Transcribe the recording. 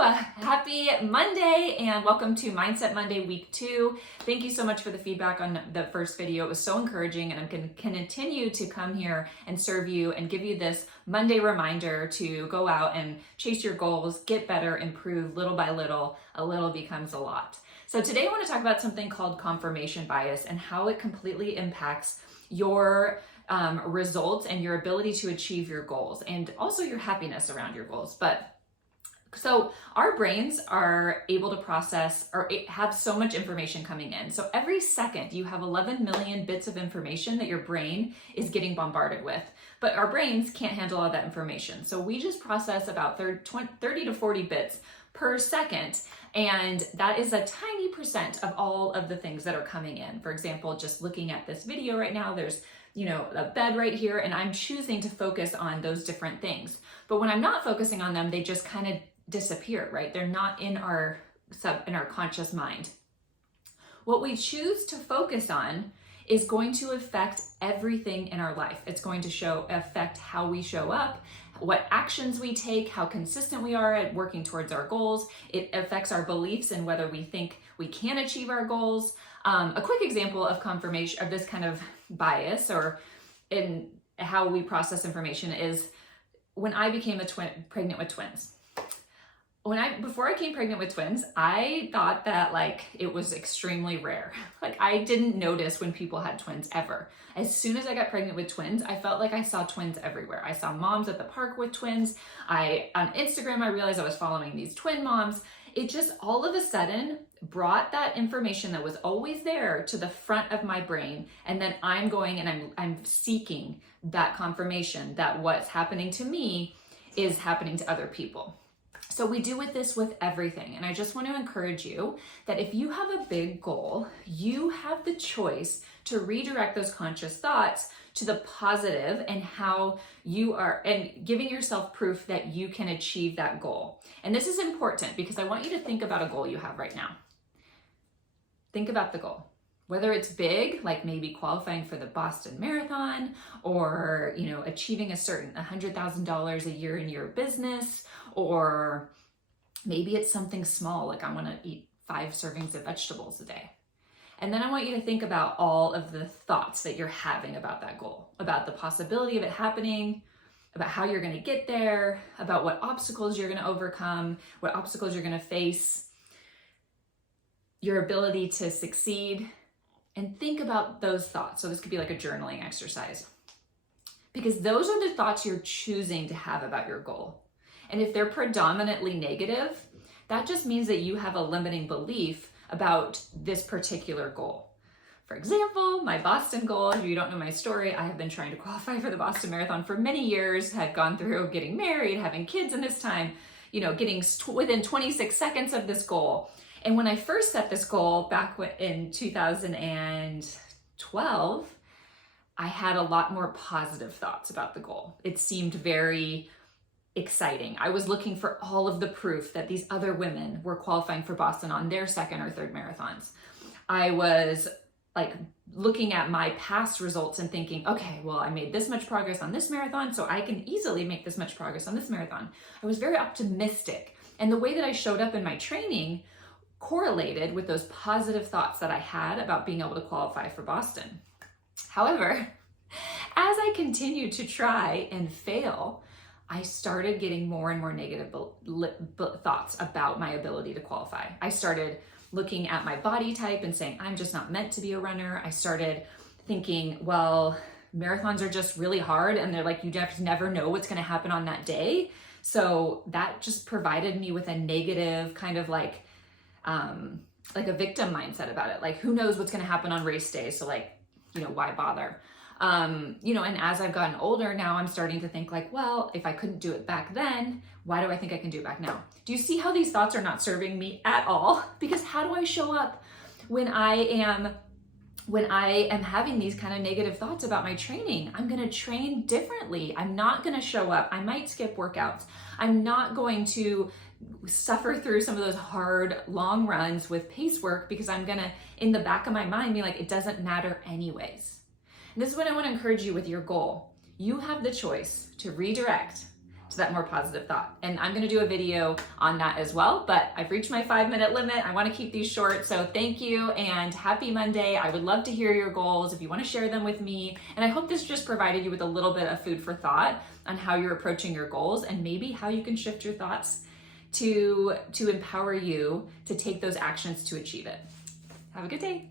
Happy Monday and welcome to Mindset Monday week 2. Thank you so much for the feedback on the first video. It was so encouraging, and I'm going to continue to come here and serve you and give you this Monday reminder to go out and chase your goals, get better, improve little by little. A little becomes a lot. So today I want to talk about something called confirmation bias and how it completely impacts your results and your ability to achieve your goals and also your happiness around your goals. So our brains are able to process or have so much information coming in. So every second you have 11 million bits of information that your brain is getting bombarded with. But our brains can't handle all that information. So we just process about 30 to 40 bits per second. And that is a tiny percent of all of the things that are coming in. For example, just looking at this video right now, there's a bed right here, and I'm choosing to focus on those different things. But when I'm not focusing on them, they just kind of disappear, right? They're not in our conscious mind. What we choose to focus on is going to affect everything in our life. It's going to affect how we show up, what actions we take, how consistent we are at working towards our goals. It affects our beliefs and whether we think we can achieve our goals. A quick example of confirmation of this kind of bias or in how we process information is when I became pregnant with twins. Before I became pregnant with twins, I thought that it was extremely rare. I didn't notice when people had twins ever. As soon as I got pregnant with twins, I felt like I saw twins everywhere. I saw moms at the park with twins. On Instagram, I realized I was following these twin moms. It just all of a sudden brought that information that was always there to the front of my brain. And then I'm going and I'm seeking that confirmation that what's happening to me is happening to other people. So we do this with everything. And I just want to encourage you that if you have a big goal, you have the choice to redirect those conscious thoughts to the positive and how you are, and giving yourself proof that you can achieve that goal. And this is important because I want you to think about a goal you have right now. Think about the goal. Whether it's big, like maybe qualifying for the Boston Marathon or, achieving a certain $100,000 a year in your business, or maybe it's something small, like I want to eat 5 servings of vegetables a day. And then I want you to think about all of the thoughts that you're having about that goal, about the possibility of it happening, about how you're going to get there, about what obstacles you're going to overcome, what obstacles you're going to face, your ability to succeed. And think about those thoughts. So this could be like a journaling exercise, because those are the thoughts you're choosing to have about your goal. And if they're predominantly negative, that just means that you have a limiting belief about this particular goal. For example, my Boston goal, if you don't know my story, I have been trying to qualify for the Boston Marathon for many years, had gone through getting married, having kids in this time, getting within 26 seconds of this goal. And when I first set this goal back in 2012, I had a lot more positive thoughts about the goal. It seemed very exciting. I was looking for all of the proof that these other women were qualifying for Boston on their second or third marathons. I was looking at my past results and thinking, okay, well, I made this much progress on this marathon, so I can easily make this much progress on this marathon. I was very optimistic. And the way that I showed up in my training correlated with those positive thoughts that I had about being able to qualify for Boston. However, as I continued to try and fail, I started getting more and more negative thoughts about my ability to qualify. I started looking at my body type and saying, I'm just not meant to be a runner. I started thinking, well, marathons are just really hard, and they're you just never know what's going to happen on that day. So that just provided me with a negative kind of a victim mindset about it. Who knows what's going to happen on race day? So why bother? And as I've gotten older now, I'm starting to think well, if I couldn't do it back then, why do I think I can do it back now? Do you see how these thoughts are not serving me at all? Because how do I show up when I am having these kind of negative thoughts about my training? I'm going to train differently. I'm not going to show up. I might skip workouts. I'm not going to suffer through some of those hard long runs with pace work because I'm going to, in the back of my mind, be it doesn't matter anyways. And this is what I want to encourage you with your goal. You have the choice to redirect to that more positive thought. And I'm gonna do a video on that as well, but I've reached my 5-minute limit. I wanna keep these short, so thank you and happy Monday. I would love to hear your goals if you wanna share them with me. And I hope this just provided you with a little bit of food for thought on how you're approaching your goals and maybe how you can shift your thoughts to empower you to take those actions to achieve it. Have a good day.